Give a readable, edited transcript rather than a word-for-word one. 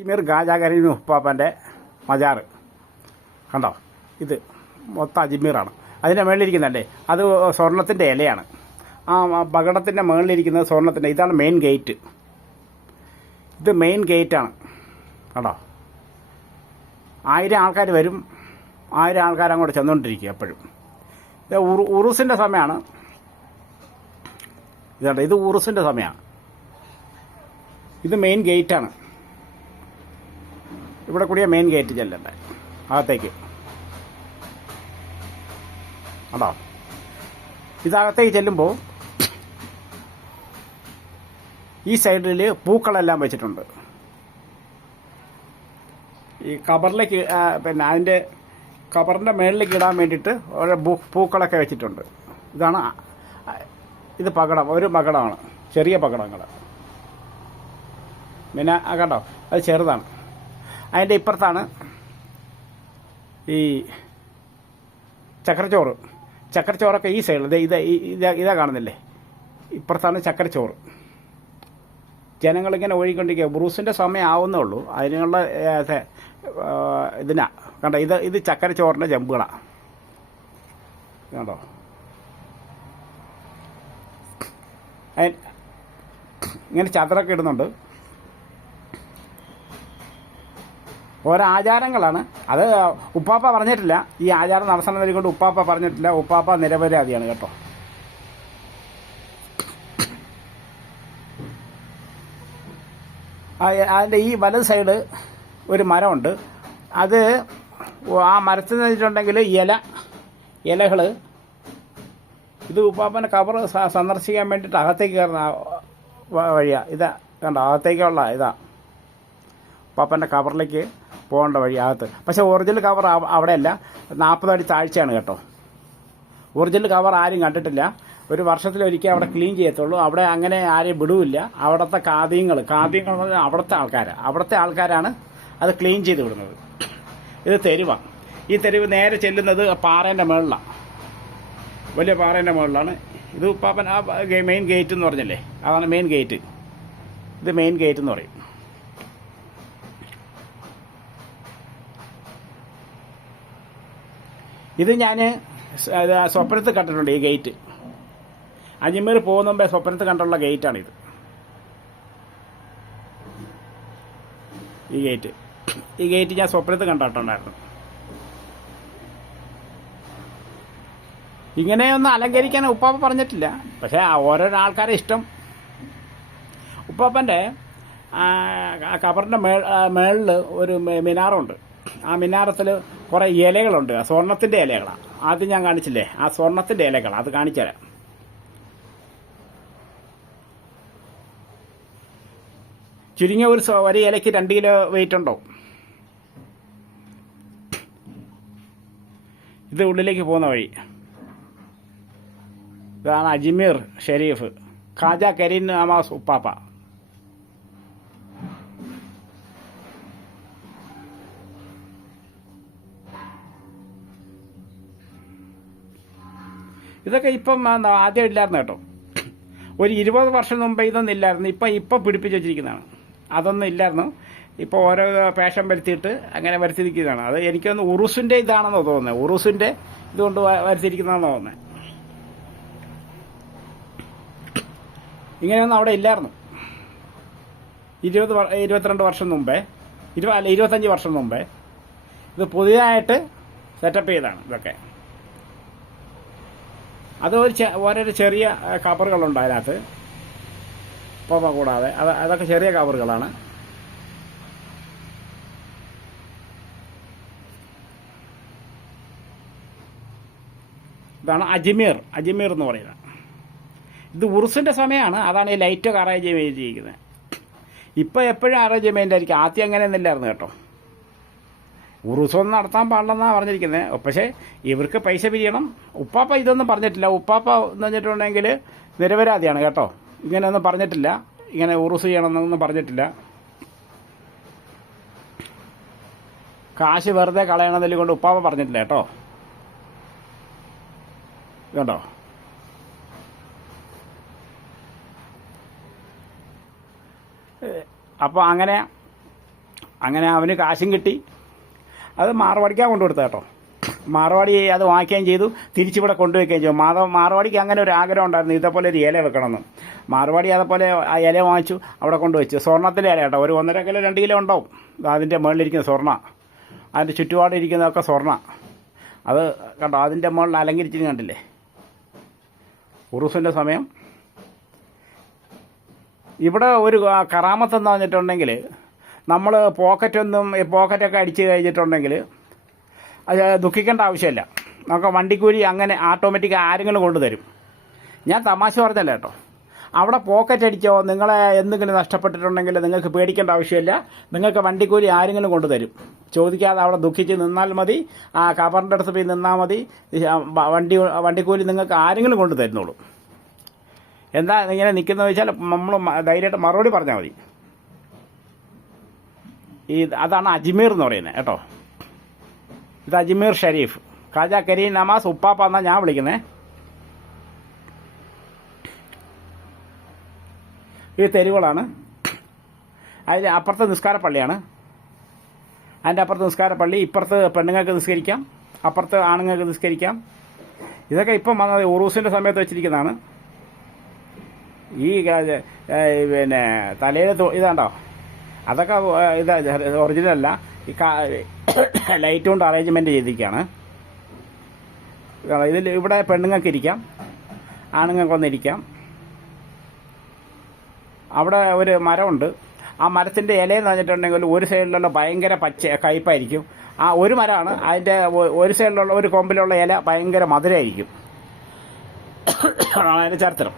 അജ്മീർ ഖാജ കരീം ഉപ്പാപ്പൻ്റെ മജാർ കണ്ടോ. ഇത് മൊത്തം അജ്മീറാണ്. അതിൻ്റെ മുകളിലിരിക്കുന്നതല്ലേ അത് സ്വർണത്തിൻ്റെ ഇലയാണ്. ആ പകടത്തിൻ്റെ മുകളിലിരിക്കുന്നത് സ്വർണത്തിൻ്റെ. ഇതാണ് മെയിൻ ഗേറ്റ്. ഇത് മെയിൻ ഗേറ്റാണ് കണ്ടോ. 1000 ആൾക്കാർ വരും. 1000 ആൾക്കാർ അങ്ങോട്ട് ചെന്നുകൊണ്ടിരിക്കുക എപ്പോഴും. ഇത് ഉറുസിൻ്റെ സമയമാണ്. ഇതുണ്ട്, ഇത് ഉറുസിൻ്റെ സമയമാണ്. ഇത് മെയിൻ ഗേറ്റാണ്. ഇവിടെ കൂടിയ മെയിൻ ഗേറ്റ് ചെല്ലണ്ടേ അകത്തേക്ക് കണ്ടോ. ഇതകത്തേക്ക് ചെല്ലുമ്പോൾ ഈ സൈഡിൽ പൂക്കളെല്ലാം വെച്ചിട്ടുണ്ട്. ഈ കബറിലേക്ക് പിന്നെ അതിൻ്റെ കബറിൻ്റെ മുകളിലേക്ക് ഇടാൻ വേണ്ടിയിട്ട് ഓരോ പൂക്കളൊക്കെ വെച്ചിട്ടുണ്ട്. ഇതാണ് ഇത് പകടം. ഒരു പകടമാണ്, ചെറിയ പകടങ്ങൾ. പിന്നെ കണ്ടോ അത് ചെറുതാണ്. അതിൻ്റെ ഇപ്പുറത്താണ് ഈ ചക്കരച്ചോറ്. ചക്കരച്ചോറൊക്കെ ഈ സൈഡിൽ ഇതാ കാണുന്നില്ലേ, ഇപ്പുറത്താണ് ചക്കരച്ചോറ്. ജനങ്ങളിങ്ങനെ ഒഴുകിക്കൊണ്ടിരിക്കുക. ബ്രൂസിൻ്റെ സമയം ആവുന്നേ ഉള്ളൂ. അതിനുള്ള ഇതിനാ കണ്ടോ. ഇത് ചക്കരച്ചോറിൻ്റെ ജമ്പുകളാണ് കണ്ടോ. ഇങ്ങനെ ചതുരൊക്കെ ഇടുന്നുണ്ട്. ഓരോ ആചാരങ്ങളാണ്. അത് ഉപ്പാപ്പ പറഞ്ഞിട്ടില്ല. ഈ ആചാരം നടത്തണതിനെ കൊണ്ട് ഉപ്പാപ്പ പറഞ്ഞിട്ടില്ല. ഉപ്പാപ്പ നിരപരാധിയാണ് കേട്ടോ. അതിൻ്റെ ഈ വലത് സൈഡ് ഒരു മരമുണ്ട്. അത് ആ മരത്തിൽ വെച്ചിട്ടുണ്ടെങ്കിൽ ഇലകൾ ഇത് ഉപ്പാപ്പൻ്റെ കബർ സന്ദർശിക്കാൻ വേണ്ടിയിട്ട് അകത്തേക്ക് കയറുന്ന വഴിയാണ്. ഇതാ കണ്ടോ, അകത്തേക്കുള്ള ഇതാ ഉപ്പാപ്പൻ്റെ കബറിലേക്ക് പോകേണ്ട വഴി അകത്ത്. പക്ഷേ ഒറിജിനൽ കവർ അവിടെയല്ല, 40 അടി താഴ്ചയാണ് കേട്ടോ. ഒറിജിനൽ കവർ ആരും കണ്ടിട്ടില്ല. ഒരു വർഷത്തിലൊരിക്കൽ അവിടെ ക്ലീൻ ചെയ്യത്തുള്ളൂ. അവിടെ അങ്ങനെ ആരെയും വിടുവില്ല. അവിടുത്തെ കാദ്യങ്ങൾ എന്ന് പറഞ്ഞാൽ അവിടുത്തെ ആൾക്കാരാണ് അത് ക്ലീൻ ചെയ്ത് വിടുന്നത്. ഇത് തെരുവാണ്. ഈ തെരുവ് നേരെ ചെല്ലുന്നത് പാറേൻ്റെ മുകളിലാണ്, വലിയ പാറേൻ്റെ മുകളിലാണ്. ഇത് ഉപ്പാപ്പൻ ആ മെയിൻ ഗേറ്റ് എന്ന് പറഞ്ഞല്ലേ, അതാണ് മെയിൻ ഗേറ്റ്. ഇത് മെയിൻ ഗേറ്റ് എന്ന് പറയും. ഇത് ഞാൻ സ്വപ്നത്തിൽ കണ്ടിട്ടുണ്ട്. ഈ ഗേറ്റ് അജ്മീർ പോകുന്ന മുമ്പേ സ്വപ്നത്തിൽ കണ്ടുള്ള ഗേറ്റാണിത്. ഈ ഗേറ്റ് ഞാൻ സ്വപ്നത്തിൽ കണ്ടിട്ടുണ്ടായിരുന്നു. ഇങ്ങനെയൊന്നും അലങ്കരിക്കാൻ ഉപ്പാപ്പ പറഞ്ഞിട്ടില്ല. പക്ഷേ ഓരോരോ ആൾക്കാരെ ഇഷ്ടം. ഉപ്പാപ്പൻ്റെ കബറിൻ്റെ മേളിൽ ഒരു മിനാറുണ്ട്. ആ മിനാരത്തിൽ കുറേ ഇലകളുണ്ട്. സ്വർണത്തിൻ്റെ ഇലകളാണ്. ആദ്യം ഞാൻ കാണിച്ചില്ലേ, ആ സ്വർണത്തിൻ്റെ ഇലകളാണ്. അത് കാണിച്ചു തരാം. ചുരുങ്ങിയ ഒരു ഇലയ്ക്ക് 2 കിലോ വെയിറ്റ് ഉണ്ടാവും. ഇത് ഉള്ളിലേക്ക് പോകുന്ന വഴി. ഇതാണ് അജ്മീർ ഷെരീഫ് ഖാജ കരീം നവാസ് ഉപ്പാപ്പ. ഇതൊക്കെ ഇപ്പം ആദ്യം ഇല്ലായിരുന്നു കേട്ടോ. ഒരു 20 വർഷം മുമ്പ് ഇതൊന്നും ഇല്ലായിരുന്നു. ഇപ്പം പിടിപ്പിച്ച് വെച്ചിരിക്കുന്നതാണ്. അതൊന്നും ഇല്ലായിരുന്നു. ഇപ്പോൾ ഓരോ ഫാഷൻ വരുത്തിയിട്ട് അങ്ങനെ വരുത്തിയിരിക്കുന്നതാണ്. അത് എനിക്കൊന്ന് ഉറുസിൻ്റെ ഇതാണെന്നോ തോന്നുന്നത്. ഉറുസിൻ്റെ ഇതുകൊണ്ട് വരുത്തിയിരിക്കുന്നതാണെന്നോ തോന്നുന്നത്. ഇങ്ങനെയൊന്നും അവിടെ ഇല്ലായിരുന്നു. 22 വർഷം മുമ്പേ, 25 വർഷം മുമ്പേ ഇത് പുതിയതായിട്ട് സെറ്റപ്പ് ചെയ്തതാണ് ഇതൊക്കെ. അത് ഓരോരോ ചെറിയ കബറുകളുണ്ട് അതിനകത്ത്, ഉപ്പാപ്പ കൂടാതെ. അതൊക്കെ ചെറിയ കബറുകളാണ്. ഇതാണ് അജ്മീർ എന്ന് പറയുന്നത്. ഇത് ഉറുസിൻ്റെ സമയമാണ്. അതാണ് ഈ ലൈറ്റൊക്കെ അറേഞ്ച് ചെയ്തിരിക്കുന്നത്. ഇപ്പോൾ എപ്പോഴും അറേഞ്ച്മെൻ്റ് ആയിരിക്കും. ആദ്യം അങ്ങനെയൊന്നും ഇല്ലായിരുന്നു കേട്ടോ. ഉറുസൊന്നും നടത്താൻ പാടില്ലെന്നാണ് പറഞ്ഞിരിക്കുന്നത്. പക്ഷേ ഇവർക്ക് പൈസ പിരിയണം. ഉപ്പാപ്പ ഇതൊന്നും പറഞ്ഞിട്ടില്ല. ഉപ്പാപ്പ എന്ന് പറഞ്ഞിട്ടുണ്ടെങ്കിൽ നിരപരാധിയാണ് കേട്ടോ. ഇങ്ങനെയൊന്നും പറഞ്ഞിട്ടില്ല. ഇങ്ങനെ ഉറുസ് ചെയ്യണമെന്നൊന്നും പറഞ്ഞിട്ടില്ല. കാശ് വെറുതെ കളയണമെന്നതിൽ കൊണ്ട് ഉപ്പാപ്പ പറഞ്ഞിട്ടില്ല കേട്ടോ. കേട്ടോ. അപ്പോൾ അങ്ങനെ അങ്ങനെ അവന് കാശും കിട്ടി. അത് മാർവാടിക്കാണ് കൊണ്ടുകൊടുത്തത് കേട്ടോ. മാർവാടി അത് വാങ്ങിക്കുകയും ചെയ്തു, തിരിച്ചിവിടെ കൊണ്ടുവയ്ക്കുകയും ചെയ്തു. മാർവാടിക്ക് അങ്ങനെ ഒരു ആഗ്രഹം ഉണ്ടായിരുന്നു, ഇതേപോലെ ഒരു ഇല വെക്കണമെന്ന്. മാർവാടി അതേപോലെ ആ ഇല വാങ്ങിച്ചു, അവിടെ കൊണ്ടുവച്ചു. സ്വർണ്ണത്തിലെ ഇല കേട്ടോ, ഒരു 1.5 കിലോ 2 കിലോ ഉണ്ടാവും. അതിൻ്റെ മുകളിലിരിക്കുന്ന സ്വർണ്ണ, അതിൻ്റെ ചുറ്റുപാടിരിക്കുന്നതൊക്കെ സ്വർണ്ണ. അത് കണ്ടോ, അതിൻ്റെ മുകളിൽ അലങ്കരിച്ചിട്ട് കണ്ടില്ലേ. ഉറൂസിൻ്റെ സമയം ഇവിടെ ഒരു കറാമത്തെന്ന് പറഞ്ഞിട്ടുണ്ടെങ്കിൽ, നമ്മൾ പോക്കറ്റൊക്കെ അടിച്ച് കഴിഞ്ഞിട്ടുണ്ടെങ്കിൽ അത് ദുഃഖിക്കേണ്ട ആവശ്യമില്ല. നമുക്ക് വണ്ടിക്കൂലി അങ്ങനെ ഓട്ടോമാറ്റിക് ആരെങ്കിലും കൊണ്ടുതരും. ഞാൻ തമാശ പറഞ്ഞല്ല കേട്ടോ. അവിടെ പോക്കറ്റ് അടിച്ചോ നിങ്ങളെ എന്തെങ്കിലും നഷ്ടപ്പെട്ടിട്ടുണ്ടെങ്കിൽ നിങ്ങൾക്ക് പേടിക്കേണ്ട ആവശ്യമില്ല. നിങ്ങൾക്ക് വണ്ടിക്കൂലി ആരെങ്കിലും കൊണ്ടുതരും. ചോദിക്കാതെ അവിടെ ദുഃഖിച്ച് നിന്നാൽ മതി. ആ കബറിൻ്റെ അടുത്ത് പോയി നിന്നാൽ മതി. വണ്ടിക്കൂലി നിങ്ങൾക്ക് ആരെങ്കിലും കൊണ്ടു തരുന്നുള്ളൂ. എന്താ ഇങ്ങനെ നിൽക്കുന്നത് വെച്ചാൽ നമ്മൾ ധൈര്യമായിട്ട് മറുപടി പറഞ്ഞാൽ മതി. അതാണ് അജ്മീർ എന്ന് പറയുന്നത് കേട്ടോ. ഇത് അജ്മീർ ഷരീഫ്, ഖാജ കരീം നവാസ് ഉപ്പാപ്പ എന്നാണ് ഞാൻ വിളിക്കുന്നത്. ഈ തെരുവുകളാണ്. അതിന് അപ്പുറത്ത് നിസ്കാരപ്പള്ളിയാണ്. അതിൻ്റെ അപ്പുറത്ത് നിസ്കാരപ്പള്ളി, ഇപ്പുറത്ത് പെണ്ണുങ്ങൾക്ക് നിസ്കരിക്കാം, അപ്പുറത്ത് ആണുങ്ങൾക്ക് നിസ്കരിക്കാം. ഇതൊക്കെ ഇപ്പം വന്നത് ഉറൂസിൻ്റെ സമയത്ത് വെച്ചിരിക്കുന്നതാണ്. ഈ പിന്നെ തലയിൽ ഇതാണ്ടോ, അതൊക്കെ ഒറിജിനലല്ല. ഈ ലൈറ്റ് കൊണ്ട് അറേഞ്ച്മെൻറ്റ് ചെയ്തിരിക്കുകയാണ്. ഇതിൽ ഇവിടെ പെണ്ണുങ്ങൾക്ക് ഇരിക്കാം, ആണുങ്ങൾക്കൊന്നിരിക്കാം. അവിടെ ഒരു മരമുണ്ട്. ആ മരത്തിൻ്റെ ഇലയെന്ന് പറഞ്ഞിട്ടുണ്ടെങ്കിൽ ഒരു സൈഡിലുള്ള ഭയങ്കര കയ്പായിരിക്കും. ആ ഒരു മരമാണ്, അതിൻ്റെ ഒരു സൈഡിലുള്ള ഒരു കൊമ്പിലുള്ള ഇല ഭയങ്കര മധുരമായിരിക്കും. അതിൻ്റെ ചരിത്രം.